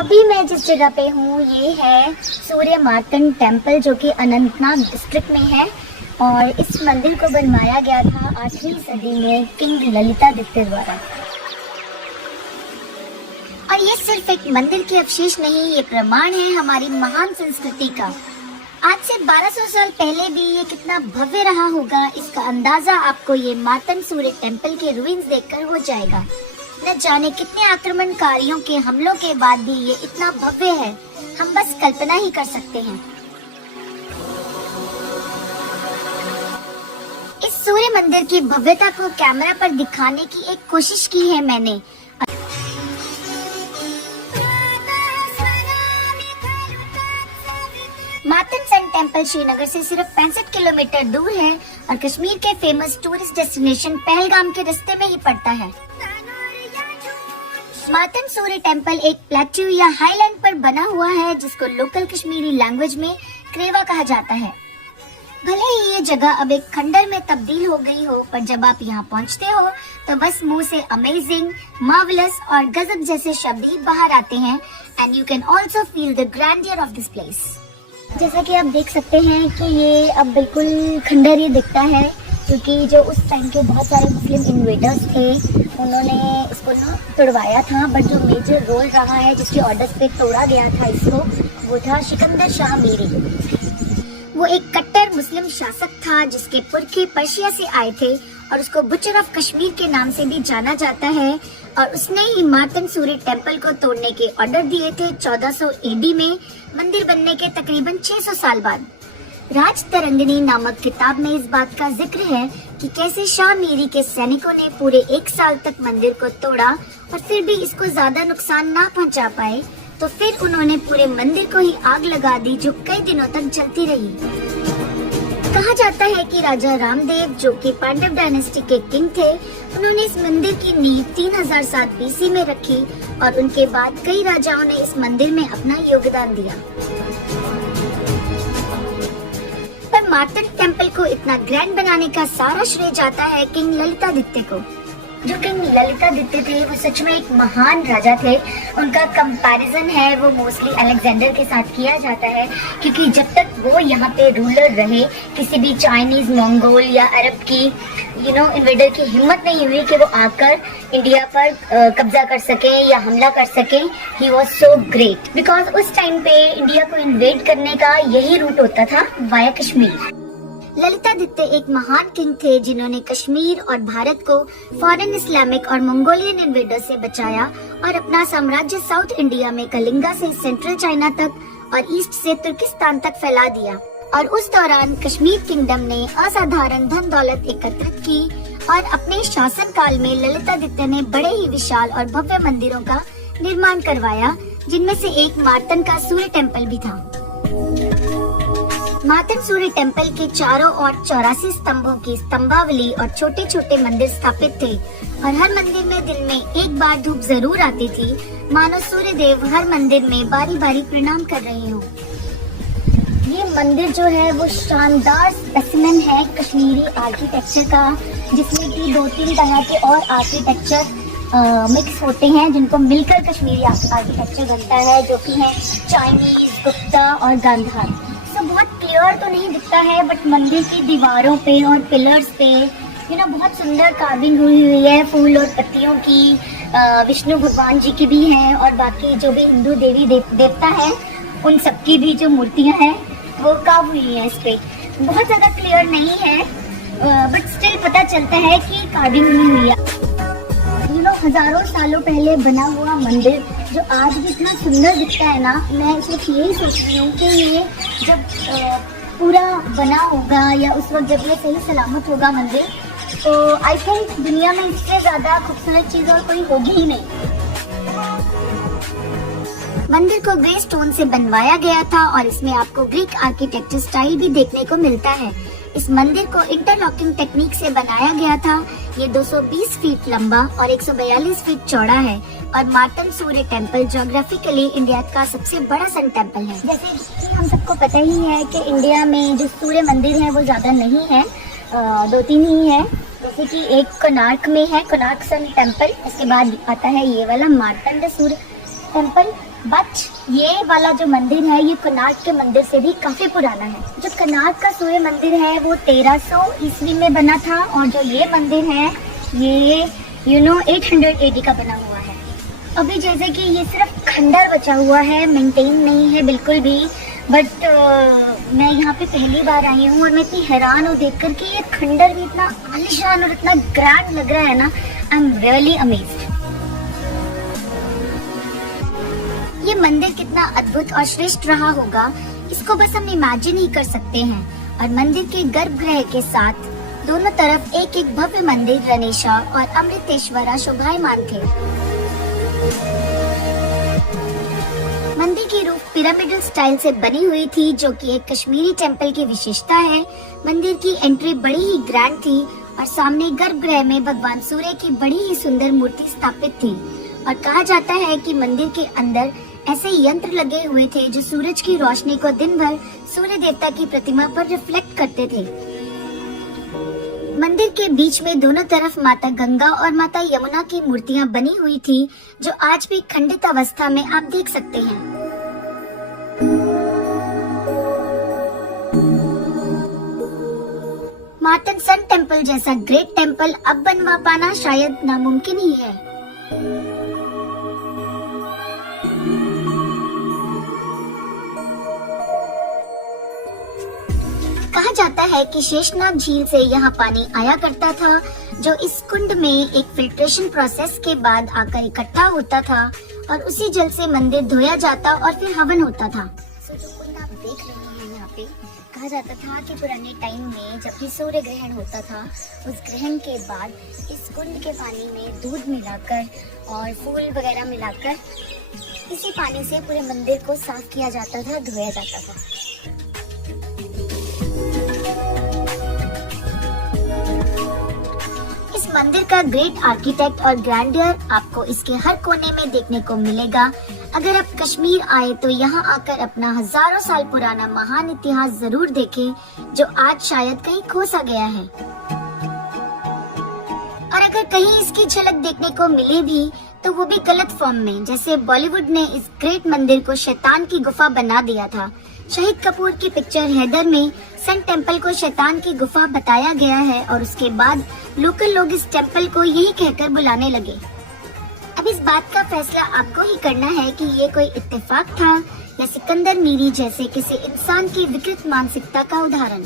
अभी मैं जिस जगह पे हूँ ये है सूर्य मार्तंड टेम्पल, जो कि अनंतनाग डिस्ट्रिक्ट में है। और इस मंदिर को बनवाया गया था 8वीं सदी में किंग ललितादित्य द्वारा। और ये सिर्फ एक मंदिर के अवशेष नहीं, ये प्रमाण है हमारी महान संस्कृति का। आज से 1200 साल पहले भी ये कितना भव्य रहा होगा, इसका अंदाजा आपको ये मार्तंड सूर्य टेम्पल के रुइंस देखकर हो जाएगा। न जाने कितने आक्रमणकारियों के हमलों के बाद भी ये इतना भव्य है, हम बस कल्पना ही कर सकते हैं। इस सूर्य मंदिर की भव्यता को कैमरा पर दिखाने की एक कोशिश की है मैंने। मार्तंड सन टेम्पल श्रीनगर से सिर्फ 65 किलोमीटर दूर है और कश्मीर के फेमस टूरिस्ट डेस्टिनेशन पहलगाम के रास्ते में ही पड़ता है। मार्तंड सूर्य टेम्पल एक प्लेट्यू या हाईलैंड पर बना हुआ है, जिसको लोकल कश्मीरी लैंग्वेज में क्रेवा कहा जाता है। भले ही ये जगह अब एक खंडर में तब्दील हो गई हो, पर जब आप यहाँ पहुँचते हो तो बस मुंह से अमेजिंग, मार्वलस और गजब जैसे शब्द ही बाहर आते हैं। And you can also feel the grandeur of this place. जैसा कि आप देख सकते हैं कि ये अब बिल्कुल खंडर ही दिखता है, क्योंकि जो उस टाइम के बहुत सारे मुस्लिम इन्वेडर्स थे उन्होंने इसको ना तोड़वाया था। बट जो मेजर रोल रहा है जिसके ऑर्डर्स पे तोड़ा गया था इसको, वो था सिकंदर शाह मीरी। वो एक कट्टर मुस्लिम शासक था जिसके पुरखे पर्शिया से आए थे और उसको बुचर ऑफ कश्मीर के नाम से भी जाना जाता है। और उसने ही मार्तंड सूर्य टेम्पल को तोड़ने के ऑर्डर दिए थे 1400 AD में, मंदिर बनने के तकरीबन 600 साल बाद। राज तरंगिणी नामक किताब में इस बात का जिक्र है कि कैसे शाह मीरी के सैनिकों ने पूरे 1 साल तक मंदिर को तोड़ा और फिर भी इसको ज्यादा नुकसान ना पहुंचा पाए, तो फिर उन्होंने पूरे मंदिर को ही आग लगा दी, जो कई दिनों तक जलती रही। कहा जाता है कि राजा रामदेव, जो कि पांडव डायनेस्टी के किंग थे, उन्होंने इस मंदिर की नींव 3007 BC में रखी और उनके बाद कई राजाओं ने इस मंदिर में अपना योगदान दिया। पर मार्तंड टेम्पल को इतना ग्रैंड बनाने का सारा श्रेय जाता है किंग ललितादित्य को। जो किंग ललितादित्य थे वो सच में एक महान राजा थे। उनका कंपैरिजन है वो मोस्टली अलेक्जेंडर के साथ किया जाता है, क्योंकि जब तक वो यहाँ पे रूलर रहे, किसी भी चाइनीज, मंगोल या अरब की इन्वेडर की हिम्मत नहीं हुई कि वो आकर इंडिया पर कब्जा कर सके या हमला कर सके। He was so great because उस टाइम पे इंडिया को इन्वेड करने का यही रूट होता था, वाया कश्मीर। ललितादित्य एक महान किंग थे जिन्होंने कश्मीर और भारत को फॉरेन इस्लामिक और मंगोलियन इन्वेडर से बचाया और अपना साम्राज्य साउथ इंडिया में कलिंगा से सेंट्रल चाइना तक और ईस्ट से तुर्किस्तान तक फैला दिया। और उस दौरान कश्मीर किंगडम ने असाधारण धन दौलत एकत्रित की और अपने शासन काल में ललितादित्य ने बड़े ही विशाल और भव्य मंदिरों का निर्माण करवाया, जिनमें से एक मार्तंड का सूर्य टेम्पल भी था। मार्तंड सूर्य टेम्पल के चारों ओर 84 स्तंभों की स्तंभावली और छोटे छोटे मंदिर स्थापित थे और हर मंदिर में दिन में एक बार धूप जरूर आती थी, मानो सूर्य देव हर मंदिर में बारी बारी प्रणाम कर रहे हो। ये मंदिर जो है वो शानदार स्पेसिमेन है कश्मीरी आर्किटेक्चर का, जिसमें कि 2-3 तरह के और आर्किटेक्चर मिक्स होते हैं, जिनको मिलकर कश्मीरी आर्किटेक्चर बनता है, जो कि है चाइनीज, गुप्ता और गांधार। बहुत क्लियर तो नहीं दिखता है, बट मंदिर की दीवारों पे और पिलर्स पे बहुत सुंदर कार्विंग हुई है, फूल और पत्तियों की। विष्णु भगवान जी की भी है और बाकी जो भी हिंदू देवी देवता है उन सबकी भी जो मूर्तियां हैं वो कार्व हुई है। इस पे बहुत ज्यादा क्लियर नहीं है, बट स्टिल पता चलता है कि कार्विंग हुई है। हजारों सालों पहले बना हुआ मंदिर जो आज भी इतना सुंदर दिखता है ना, मैं सिर्फ यही सोच रही हूँ कि ये जब पूरा बना होगा या उस वक्त जब ये सही सलामत होगा मंदिर, तो आई थिंक दुनिया में इससे ज्यादा खूबसूरत चीज और कोई होगी ही नहीं। मंदिर को ग्रे स्टोन से बनवाया गया था और इसमें आपको ग्रीक आर्किटेक्चर स्टाइल भी देखने को मिलता है। इस मंदिर को इंटरलॉकिंग टेक्निक से बनाया गया था। ये 220 फीट लंबा और 142 फीट चौड़ा है और मार्तंड सूर्य टेम्पल ज्योग्राफिकली इंडिया का सबसे बड़ा सन टेम्पल है। जैसे कि हम सबको पता ही है कि इंडिया में जो सूर्य मंदिर है वो ज्यादा नहीं है, 2-3 ही है। जैसे कि एक कोणार्क में है, कोणार्क सन टेम्पल, इसके बाद आता है ये वाला मार्तंड सूर्य टेम्पल बट ये वाला जो मंदिर है ये कर्नाटक के मंदिर से भी काफी पुराना है। जो कर्नाटक का सूर्य मंदिर है वो 1300 ईस्वी में बना था और जो ये मंदिर है ये 800 AD का बना हुआ है। अभी जैसे कि ये सिर्फ खंडर बचा हुआ है, मेंटेन नहीं है बिल्कुल भी। बट मैं यहाँ पे पहली बार आई हूँ और मैं इतनी हैरान हूँ देख कर कि ये खंडर भी इतना आलीशान और इतना ग्रैंड लग रहा है ना। I am really amazed. ये मंदिर कितना अद्भुत और श्रेष्ठ रहा होगा इसको बस हम इमेजिन ही कर सकते हैं। और मंदिर के गर्भगृह के साथ दोनों तरफ एक एक भव्य मंदिर रणेशा और अमृतेश्वरा शोभायमान थे। मंदिर की रूफ पिरामिडल स्टाइल से बनी हुई थी जो कि एक कश्मीरी टेम्पल की विशेषता है। मंदिर की एंट्री बड़ी ही ग्रैंड थी और सामने गर्भगृह में भगवान सूर्य की बड़ी ही सुंदर मूर्ति स्थापित थी। और कहा जाता है कि मंदिर के अंदर ऐसे यंत्र लगे हुए थे जो सूरज की रोशनी को दिन भर सूर्य देवता की प्रतिमा पर रिफ्लेक्ट करते थे। मंदिर के बीच में दोनों तरफ माता गंगा और माता यमुना की मूर्तियां बनी हुई थी जो आज भी खंडित अवस्था में आप देख सकते हैं। मार्टन सन टेम्पल जैसा ग्रेट टेम्पल अब बनवा पाना शायद नामुमकिन ही है। कहा जाता है कि शेषनाग झील से यहाँ पानी आया करता था जो इस कुंड में एक फिल्ट्रेशन प्रोसेस के बाद आकर इकट्ठा होता था और उसी जल से मंदिर धोया जाता और फिर हवन होता था। जो कुंड आप देख रहे हैं यहाँ पे, कहा जाता था कि पुराने टाइम में जब भी सूर्य ग्रहण होता था उस ग्रहण के बाद इस कुंड के पानी में दूध मिलाकर और फूल वगैरह मिलाकर इसी पानी से पूरे मंदिर को साफ किया जाता था, धोया जाता था। मंदिर का ग्रेट आर्किटेक्ट और ग्रैंडियर आपको इसके हर कोने में देखने को मिलेगा। अगर आप कश्मीर आए तो यहाँ आकर अपना हजारों साल पुराना महान इतिहास जरूर देखें जो आज शायद कहीं खो सा गया है। और अगर कहीं इसकी झलक देखने को मिले भी तो वो भी गलत फॉर्म में, जैसे बॉलीवुड ने इस ग्रेट मंदिर को शैतान की गुफा बना दिया था। शहीद कपूर की पिक्चर हैदर में सन टेम्पल को शैतान की गुफा बताया गया है और उसके बाद लोकल लोग इस टेम्पल को यही कहकर बुलाने लगे। अब इस बात का फैसला आपको ही करना है कि ये कोई इत्तेफाक था या सिकंदर मीरी जैसे किसी इंसान की विकृत मानसिकता का उदाहरण।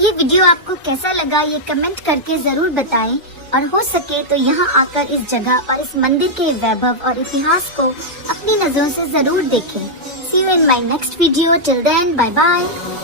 ये वीडियो आपको कैसा लगा ये कमेंट करके जरूर बताएं और हो सके तो यहाँ आकर इस जगह और इस मंदिर के वैभव और इतिहास को अपनी नजरों से जरूर देखें। See you in my next video. Till then, bye bye.